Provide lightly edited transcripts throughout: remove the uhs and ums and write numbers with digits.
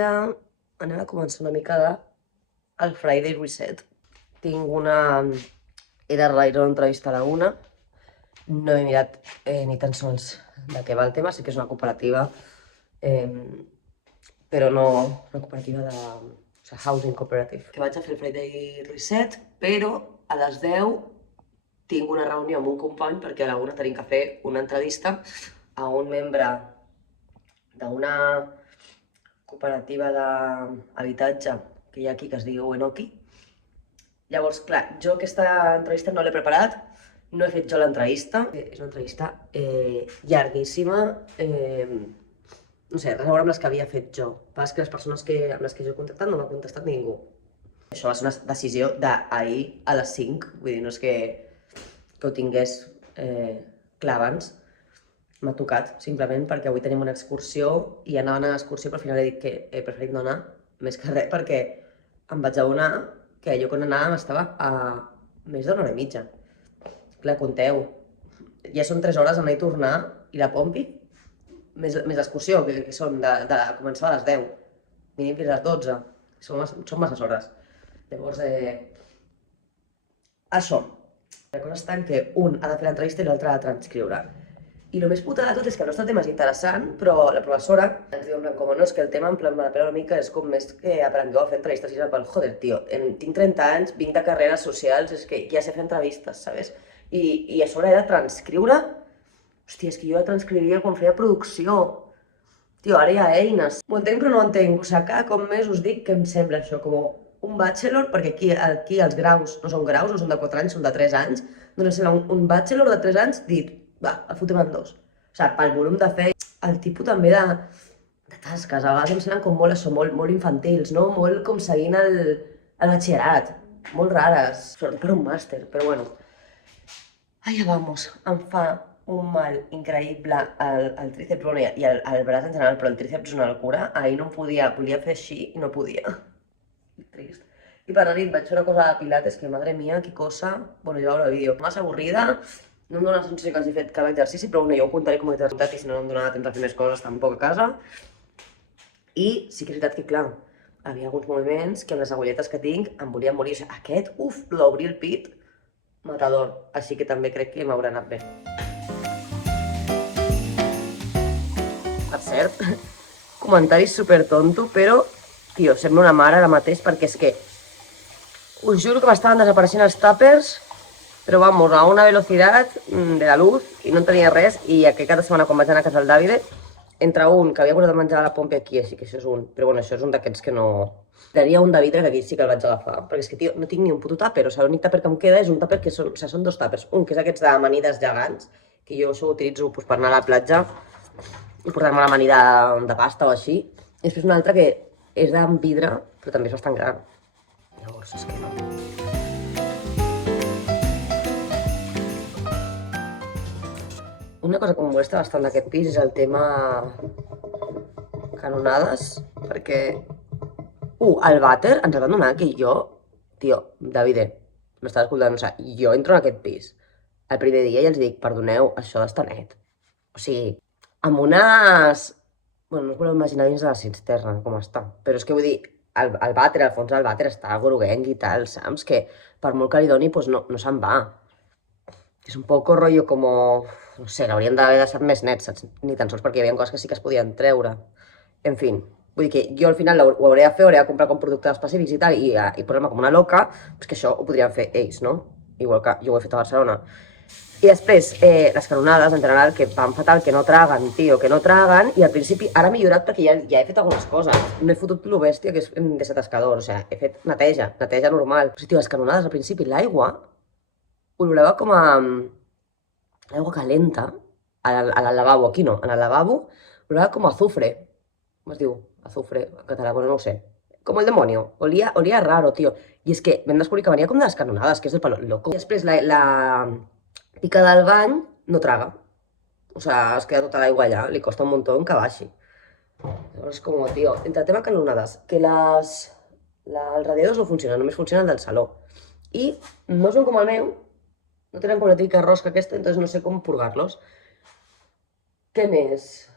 dia anem a començar una mica el Friday Reset. Tinc una... He de realitzar una entrevista a la una. No he mirat ni tan sols de què va el tema, sí que és una cooperativa, però no una cooperativa de... O sigui, Housing Cooperative. Que vaig a fer el Friday Reset, però a les 10 tinc una reunió amb un company perquè a la una tenim que fer una entrevista a un membre d'una cooperativa d'habitatge que hi ha aquí que es diu Enoki. Llavors, clar, jo aquesta entrevista no l'he preparat, no he fet jo l'entrevista. És una entrevista llarguíssima, no sé, res a veure amb les que havia fet jo. Pas que les persones amb les que jo he contactat no m'ha contestat ningú. Això va ser una decisió d'ahir a les 5, vull dir, no és que ho tingués clar abans. M'ha tocat, simplement, perquè avui tenim una excursió i anaven a l'excursió, però al final he dit que he preferit no anar, més que res, perquè em vaig adonar que allò quan anàvem estava a més d'una hora i mitja. Clar, compteu, ja són 3 hores anar i tornar, i la Pompi, més l'excursió, que són de començar a les 10, mínim fins a les 12, són masses hores. Llavors, això. La cosa està en que un ha de fer l'entrevista i l'altre ha de transcriure. I el més puta de tot és que el nostre tema és interessant, però la professora ens diu en plan, com no, és que el tema en plan me la pela una mica, és com més que aprengueu a fer entrevistes, i és en plan, joder, tio, tinc 30 anys, vinc de carreres socials, és que ja sé fer entrevistes, ¿sabes? I a sobre he de transcriure, hòstia, és que jo ja transcrivia quan feia producció, tio, ara hi ha eines. Ho entenc però no ho entenc, o sigui, cada cop més us dic que em sembla això, com un bachelor, perquè aquí els graus no són graus, no són de 4 anys, són de 3 anys, doncs sembla un bachelor de 3 anys dit, va, el fotem en 2. O sigui, pel volum de feina, el tipus també de tasques, a vegades em semblen com molt infantils, no? Molt com seguint el batxillerat, molt rares, sobretot per un màster, però bueno. Allà vamos, em fa un mal increïble el tríceps, bueno, i el braç en general, però el tríceps és una locura. Ahir no em volia fer així i no podia. Trist. I per la nit vaig fer una cosa de pilates que, madre mia, que cosa... Bueno, jo veure el vídeo. Massa avorrida, no em dóna la sensació que hagi fet cap exercici, però bueno, jo ho contaré com a exercitat i si no em donava temps de fer més coses tampoc a casa. I sí que és veritat que, clar, havia alguns moviments que amb les agulletes que tinc em volien morir. O sigui, aquest, l'obrir el pit, matador. Així que també crec que m'haurà anat bé. Per cert, comentari super tonto, però, tio, sembla una mare ara mateix perquè és que us juro que m'estaven desapareixent els tàpers, però vamos, a una velocitat de la luz i no tenia res. I aquest cap de setmana quan vaig anar a casa del Davide, entre un que havia posat a menjar a la Pompi aquí, així que això és un, però bueno, això és un d'aquests que no... Tenia un de vidre que aquí sí que el vaig agafar, perquè és que, tio, no tinc ni un puto tàper, o sigui, l'únic tàper que em queda és un tàper que són, o sigui, són 2 tàpers, un que és aquests d'amanides gegants, que jo això ho utilitzo per anar a la platja i portar-me una amanida de pasta o així, i després un altre que és de vidre, però també és bastant gran. Llavors, és que no... Una cosa que em molesta bastant d'aquest pis és el tema canonades, perquè... el vàter ens ha de donar que jo... Tio, Davide, m'estàs escoltant, o sigui, jo entro en aquest pis el primer dia i els dic, perdoneu, això està net. O sigui, amb unes... Bueno, no us voleu imaginar dins de la cisterna com està, però és que vull dir, el vàter, al fons del vàter està groguenc i tal, saps? Que per molt que li doni, doncs no se'n va. És un poc rotllo com... No sé, l'haurien d'haver deixat més net, saps? Ni tan sols perquè hi havia coses que sí que es podien treure. En fi, vull dir que jo al final ho hauré de fer, hauré de comprar com productes específics i tal, i posar-me com una loca, doncs que això ho podrien fer ells, no? Igual que jo ho he fet a Barcelona. I després, les canonades, en general, que van fatal, que no traguen, tio, que no traguen, i al principi ara he millorat perquè ja he fet algunes coses. No he fotut lo bèstia que és desatascador, o sigui, he fet neteja normal. Però, tio, les canonades, al principi, l'aigua, olorava com a... aigua calenta, al lavabo, aquí no, en el lavabo, olorava com a azufre. Com es diu? Azufre, en català, bueno, no ho sé. Com el demonio, olía raro, tio. I és que vam descobrir que venia com de les canonades, que és del palo loco. I després la pica del bany no traga. O sigui, es queda tota l'aigua allà, li costa un muntó que baixi. Llavors, com, tio, entre tema canonades, que els radiadors no funcionen, només funciona el del saló. I no són com el meu, no tenen com la típica rosca aquesta, entonces no sé com purgar-los. Què més?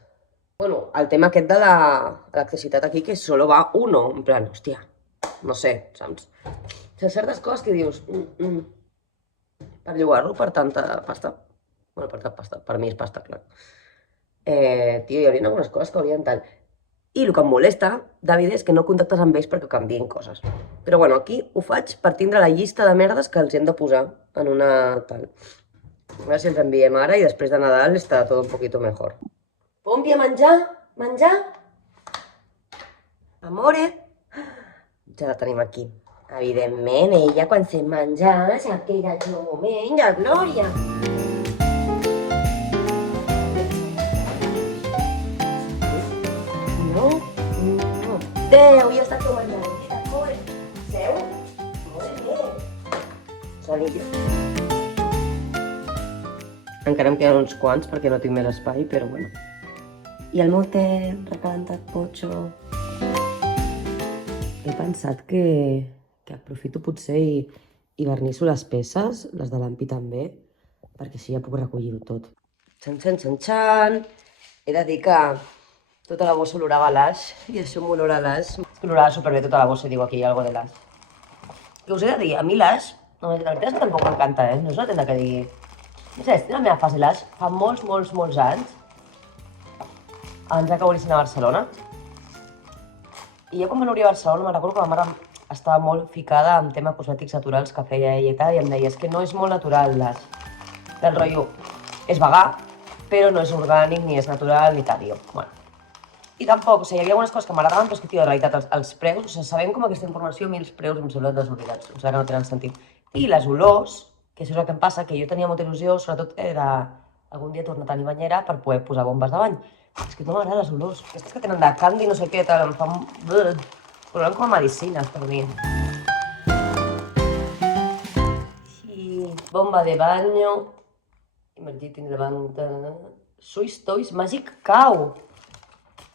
Bueno, el tema aquest de l'electricitat aquí, que solo va uno, en plan, hòstia, no sé, saps? O sigui, certes coses que dius, per llogar-lo per tanta pasta, bueno, per tanta pasta, per mi és pasta, clar. Tio, hi haurien algunes coses que haurien tal. I el que em molesta, David, és que no contactes amb ells perquè canviïn coses. Però bueno, aquí ho faig per tindre la llista de merdes que els hem de posar en una tal. A veure si ens enviem ara i després de Nadal està tot un poquito mejor. Pompi a menjar? Menjar? Amore? Ja la tenim aquí. Evidentment, ella quan sent menjar sap que era el seu moment de glòria. No? No. Adéu, ja està tot menjant. Amore, seu? Molt bé. Sonillo. Encara em queden uns quants perquè no tinc més espai, però bueno. I el meu te recalentat potxo. He pensat que aprofito potser i vernisso les peces, les de l'ampi també, perquè així ja puc recollir-ho tot. Xan, xan, xan, xan. He de dir que tota la bossa olorava a l'aix, i això m'olora a l'aix. És que olorava superbé tota la bossa i diu aquí hi ha alguna de l'aix. Que us he de dir, a mi l'aix, no, la veritat és que tampoc m'encanta, no és una tenda que digui... No sé, estic a la meva fase l'aix fa molts anys, abans que volguessin a Barcelona. I jo quan venia a Barcelona me'n recordo que la mare estava molt ficada en temes cosmètics naturals que feia ella i tal, i em deia, és que no és molt natural l'aix. Del rotllo, és vegà, però no és orgànic, ni és natural, ni tal, i jo, bueno. I tampoc, o sigui, hi havia algunes coses que m'agradaven, però és que, tio, de realitat, els preus, o sigui, sabem com aquesta informació, a mi els preus em semblen desorbitats, o sigui, que no tenen sentit. I les olors, que això és el que em passa, que jo tenia molta il·lusió, sobretot era algun dia tornar a tenir banyera per poder posar bombes de bany. És que no m'agraden les olors. Aquestes que tenen de candy, no sé què, tal, em fan... Oloren com a medicines per mi. Sí, bomba de baño, emergit levanta... Swiss Toys Magic Cow.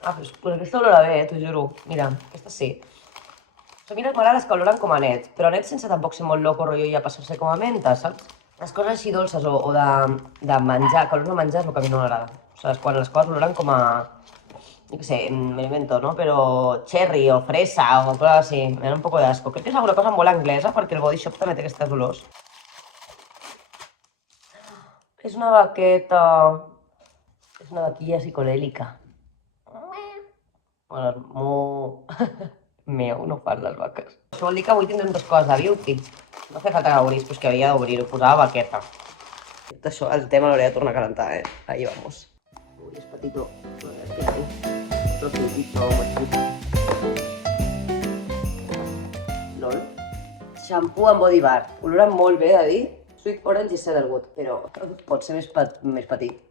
Ah, però aquesta olora bé, t'ho juro. Mira, aquesta sí. O sigui, m'agraden les que oloren com a net, però net sense tampoc ser molt loco, rotllo, i a passar-se com a menta, saps? Les coses així dolces o de menjar, que oloren a menjar és el que a mi no m'agrada. O sigui, quan les coses oloren com a... Jo què sé, me invento, ¿no? Però cherry o fresa o coses així, me da un poco de asco. Crec que és alguna cosa molt anglesa perquè el Body Shop també té aquestes olors. És una vaqueta... És una vaquilla psicodèlica. Bueno, és molt... Meu, no fan les vaques. Això vol dir que avui tindrem dues coses de beauty. No fa falta que obrís, pues que havia d'obrir-ho, posava vaqueta. Això, el tema l'hauré de tornar a calentar, Ahí vamos. Uy, és petitó. Trocitito, lol. Xampú amb Body Bar. Oloren molt bé, de dir. Sweet Orange i Cedarwood, però pot ser més petit.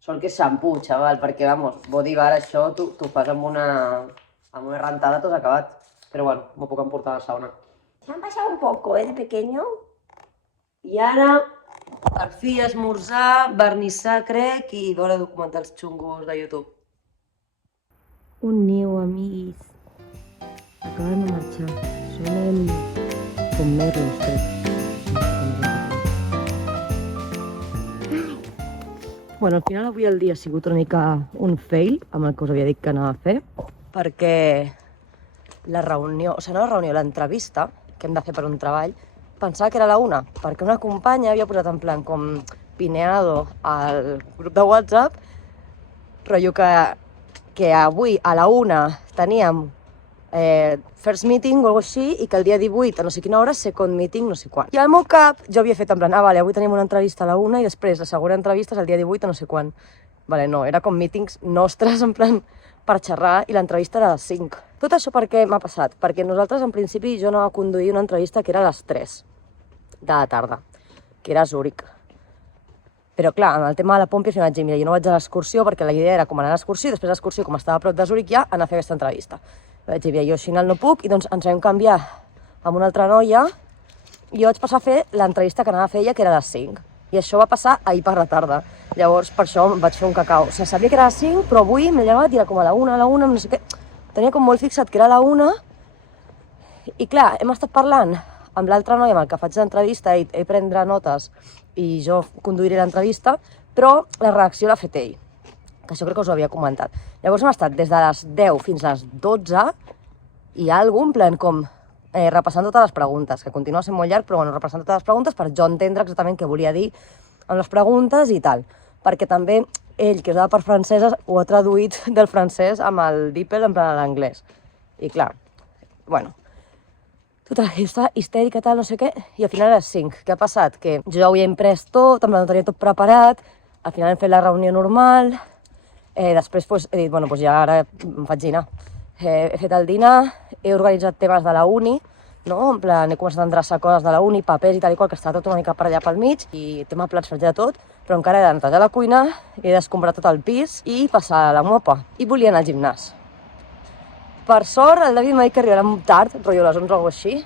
Sol que és xampú, xaval, perquè, vamos, Body Bar, això t'ho fas amb una rentada, t'ho has acabat. Però bueno, m'ho puc emportar a la sauna. Se han passat un poco, de pequeño. I ara, per fi, esmorzar, vernissar, crec, i veure documentals xungos de YouTube. Un niu, amics. Acaben de marxar. Sonen com merlos, crec. Bueno, al final avui el dia ha sigut una mica un fail, amb el que us havia dit que anava a fer, perquè la reunió, o sigui, no la reunió, l'entrevista que hem de fer per un treball, pensava que era a la 1, perquè una companya havia posat en plan com pineado al grup de WhatsApp, rotllo que avui a la 1 teníem first meeting o alguna cosa així, i que el dia 18 a no sé quina hora, second meeting, no sé quan. I al meu cap jo havia fet en plan, vale, avui tenim una entrevista a la 1 i després la següent entrevista és el dia 18 a no sé quan. Vale, no, era com meetings nostres, en plan, per xerrar, i l'entrevista era a les 5. Tot això per què m'ha passat? Perquè nosaltres, en principi, jo anava a conduir una entrevista que era a les 3 de la tarda, que era a Zúrich. Però clar, amb el tema de la Pompi, vaig dir, mira, jo no vaig a l'excursió perquè la idea era com anar a l'excursió i després l'excursió, com estava a prop de Zúrich, ja anar a fer aquesta entrevista. Vaig dir, mira, jo així no puc, i doncs ens vam canviar amb una altra noia i jo vaig passar a fer l'entrevista que anava a fer ella, que era a les 5. I això va passar ahir per la tarda. Llavors, per això em vaig fer un cacau. O sigui, sabia que era a les 5, però avui m'he llevat i era com a la 1, no sé què. Tenia com molt fixat que era a la 1. I clar, hem estat parlant amb l'altra noia amb el que faig l'entrevista, ell prendrà notes i jo conduiré l'entrevista, però la redacció l'ha fet ell. que això crec que us ho havia comentat. Llavors hem estat des de les 10 fins a les 12 i algun plan com repassant totes les preguntes, que continua sent molt llarg, però bueno, repassant totes les preguntes per jo entendre exactament què volia dir amb les preguntes i tal. Perquè també ell, que és de la part francesa, ho ha traduït del francès amb el DeepL en plan a l'anglès. I clar, bueno, tota la està histèrica, tal, no sé què, i al final a les 5. Què ha passat? Que jo ja ho havia imprès tot, em tenia tot preparat, al final hem fet la reunió normal, després pues, he dit, bueno, pues ja ara em faig dinar. He fet el dinar, he organitzat temes de la uni, no? En plan, he començat a endreçar coses de la uni, papers i tal i qual, que està tot una mica per allà pel mig, i tema plats faig de tot, però encara he de netejar la cuina, he d'escombrar tot el pis i passar la mopa. I volia anar al gimnàs. Per sort, el David m'ha dit que arribarà tard, rotllo a les 11 o alguna així.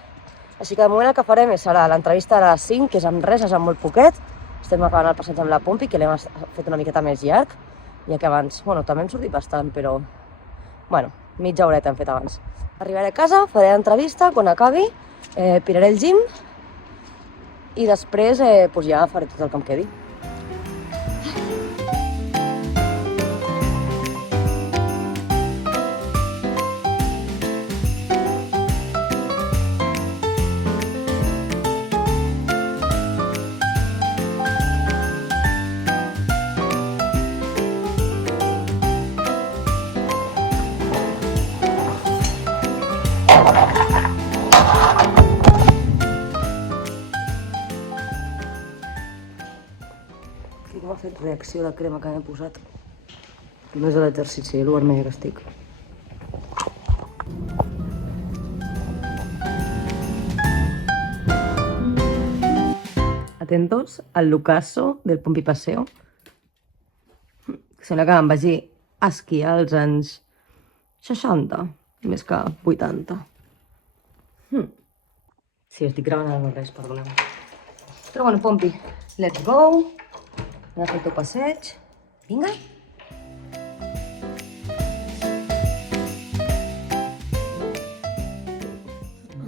Així que de moment el que farem serà l'entrevista a les 5, que és amb res, és amb molt poquet. Estem acabant el passeig amb la Pompi, que l'hem fet una miqueta més llarg, ja que abans, bueno, també hem sortit bastant, però, bueno, mitja horeta hem fet abans. Arribaré a casa, faré l'entrevista, quan acabi, piraré el gym i després pues ja faré tot el que em quedi. M'ha fet reacció la crema que m'he posat. Només a l'exercici, el vermell que estic. Atentos al Lucaso del Pompi Paseo. Sembla que em vagi a esquiar als anys 60, més que 80. Sí, estic gravant ara no res, perdoneu. Però bueno, Pompi, let's go. Hem de fer el teu passeig. Vinga.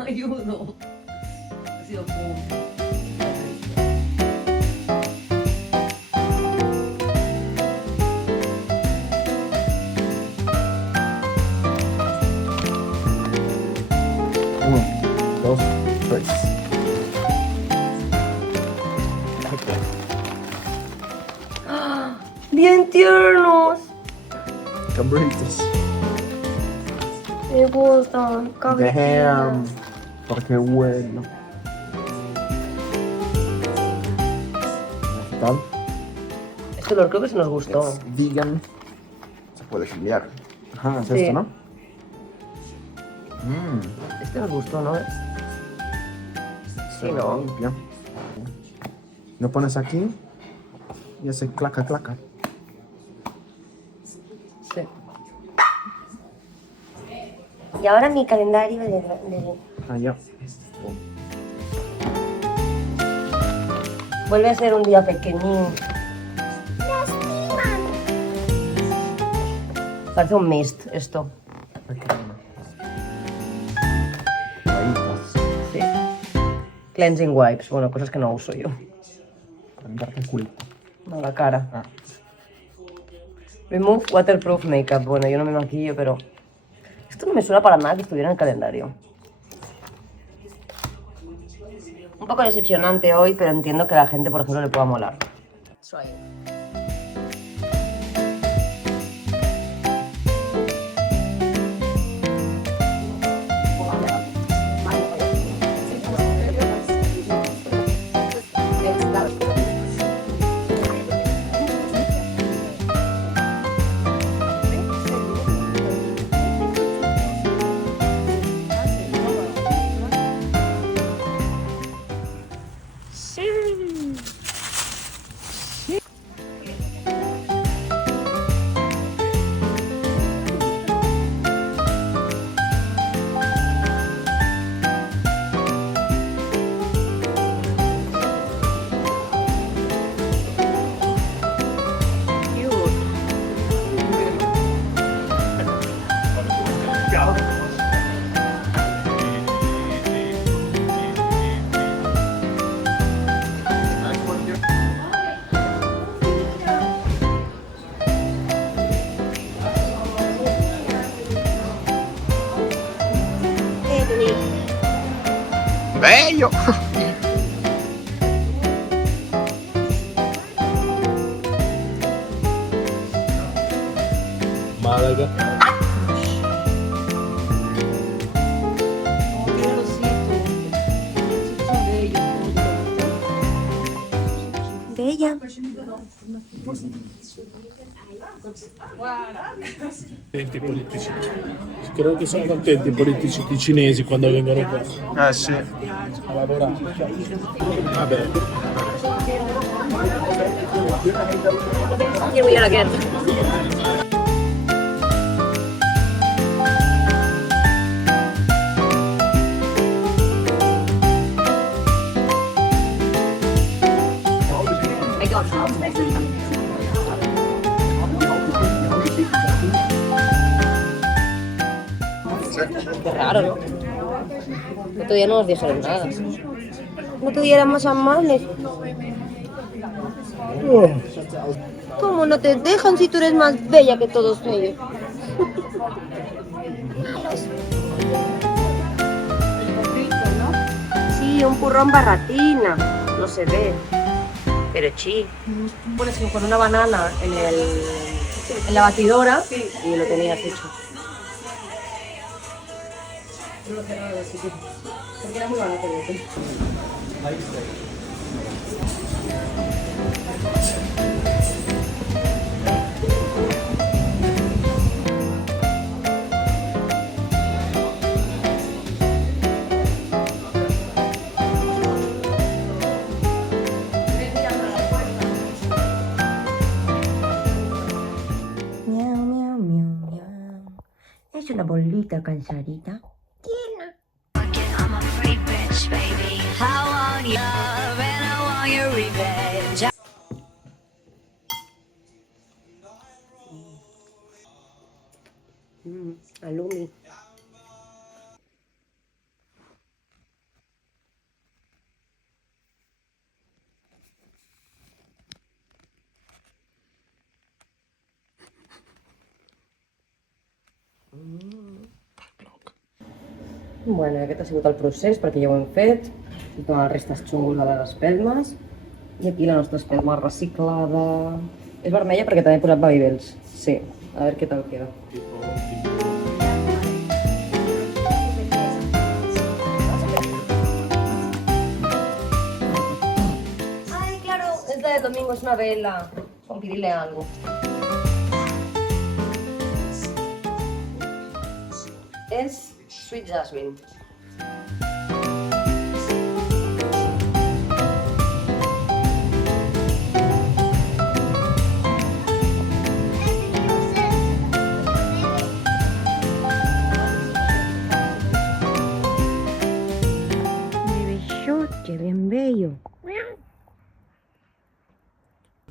Ayudo. Ha sido pum. Dos, tres. ¡Bien tiernos! Cabritos. Me gustan, Damn. Porque bueno. ¿Qué tal? Este olor creo que se nos gustó. Es vegan. Se puede cambiar. Ajá, es Sí. esto, ¿no? Este nos gustó, ¿no? Sí, ¿no? Limpia. Lo pones aquí y hace claca, claca. Sí. Y ahora mi calendario de... Allá. Vuelve a ser un día pequeñín. Parece un mist esto. Toallitas. Sí. Cleansing wipes. Bueno, cosas que no uso yo. Para limpiarte el culito. No, la cara. Ah. Remove waterproof makeup. Bueno, yo no me maquillo, pero... Esto no me suena para nada que estuviera en el calendario. Un poco decepcionante hoy, pero entiendo que a la gente, por ejemplo, le pueda molar. bello! Málaga. Bella. I politici. Credo che sono contenti i politici ticinesi quando vengono qua Sì. a lavorare. Vabbè. Here we are again. Qué raro, ¿no? El otro día no nos dijeron nada. No te dieran más amables. ¿Cómo no te dejan si tú eres más bella que todos ellos? Sí, un purrón barratina. No se ve. Pero sí. Pones con una banana en la batidora y lo tenías hecho. Porque era muy barato. Miau, miau, miau, miau. Es una bolita cansadita. I'm a free bitch, baby. I want love and I want your revenge. Alumi. Bueno, aquest ha sigut el procés perquè ja ho hem fet. Totes les restes xungos de les espelmes. I aquí la nostra espelma reciclada. És vermella perquè també he posat babybels. Sí, a veure què tal queda. Ay, claro, es la de domingo, es una vela. Con pedirle algo. Es Sweet Jasmine. Qué bien bello.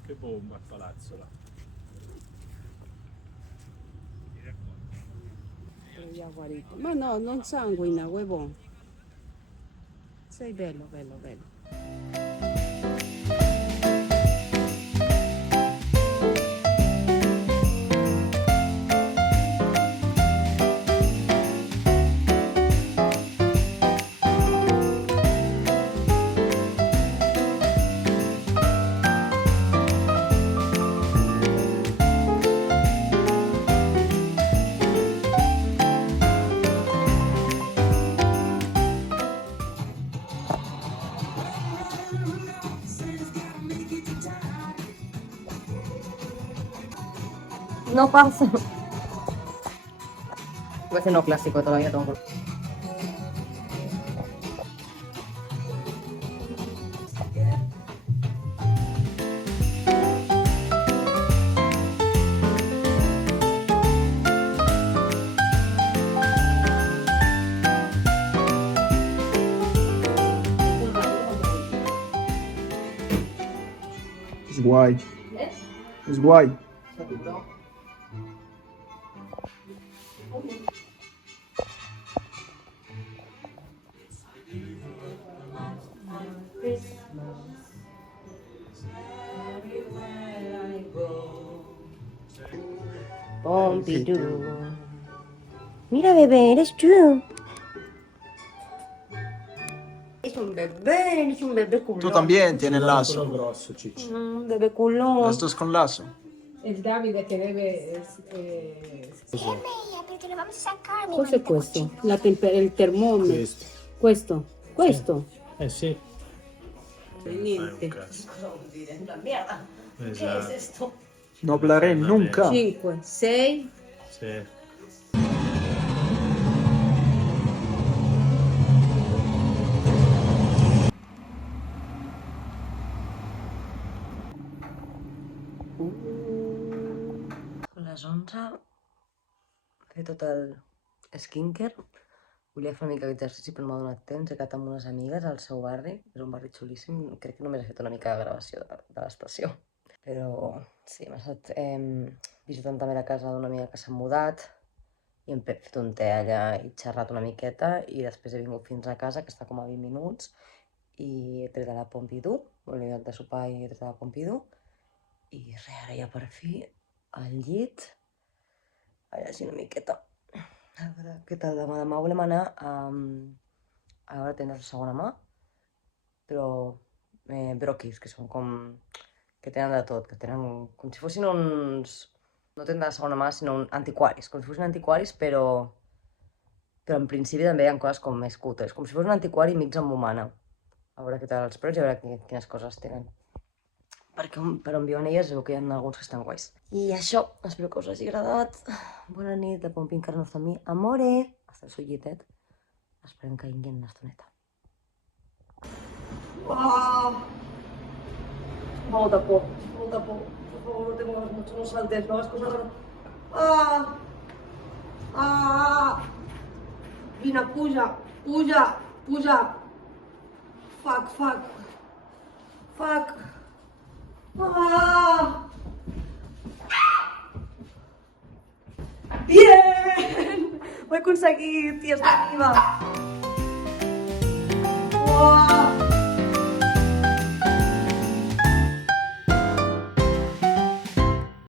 Che bomba il palazzo là. Ya guarito. Ma no, non sanguina, huevón. Sei bello, bello, bello. No pasa. Voy a hacer no clásico todavía tengo. Es guay. Es guay. Pompidou. Mira, bebé, eres tú. Ven, es un bebé culón. Tú también tienes Quello lazo. grosso, Cicci. Un bebé culón. Las dos con lazo. Il Davide che deve... Perché dovevamo staccarmi. Cos'è questo? Il termometro. Questo. Questo? Sì. Niente. cazzo. Una mierda. ¿Qué es Esatto. esto? No hablaré nunca. 5, 6. Sì. Són les 11. He fet tot el skincare. Volia fer una mica d'exercici però no m'ha donat temps. He quedat amb unes amigues al seu barri. És un barri xulíssim. Crec que només he fet una mica de gravació de l'estació. Però sí, hem estat visitant també la casa d'una amiga que s'ha mudat i hem fet un te allà i xerrat una miqueta i després he vingut fins a casa, que està com a 20 minuts, i he tret a la Pompidou, m'he oblidat de sopar i he tret a la Pompidou, i res, ara ja per fi al llit, a llegir una miqueta. A veure què tal demà. Demà volem anar a veure tendes de segona mà, però broquis, que són com... que tenen de tot, que tenen com si fossin uns... no tendes de segona mà, sinó antiquaris, com si fossin antiquaris, però en principi també hi ha coses com més cutres, com si fos un antiquari mix amb humana. A veure què tal els preus i a veure quines coses tenen. Perquè per on viuen elles veu que hi ha alguns que estan guais. I això, espero que us hagi agradat. Bona nit, la Pompi encara no està amb mi. Amore! Hasta el seu llitet. Esperem que vingui en una estoneta. Molta por, molta por. Por favor, no te muevas mucho, no saltes, no hagas cosas raras. Vine, puja, puja, puja. Fuck. Bien! Ho he aconseguit i estic viva.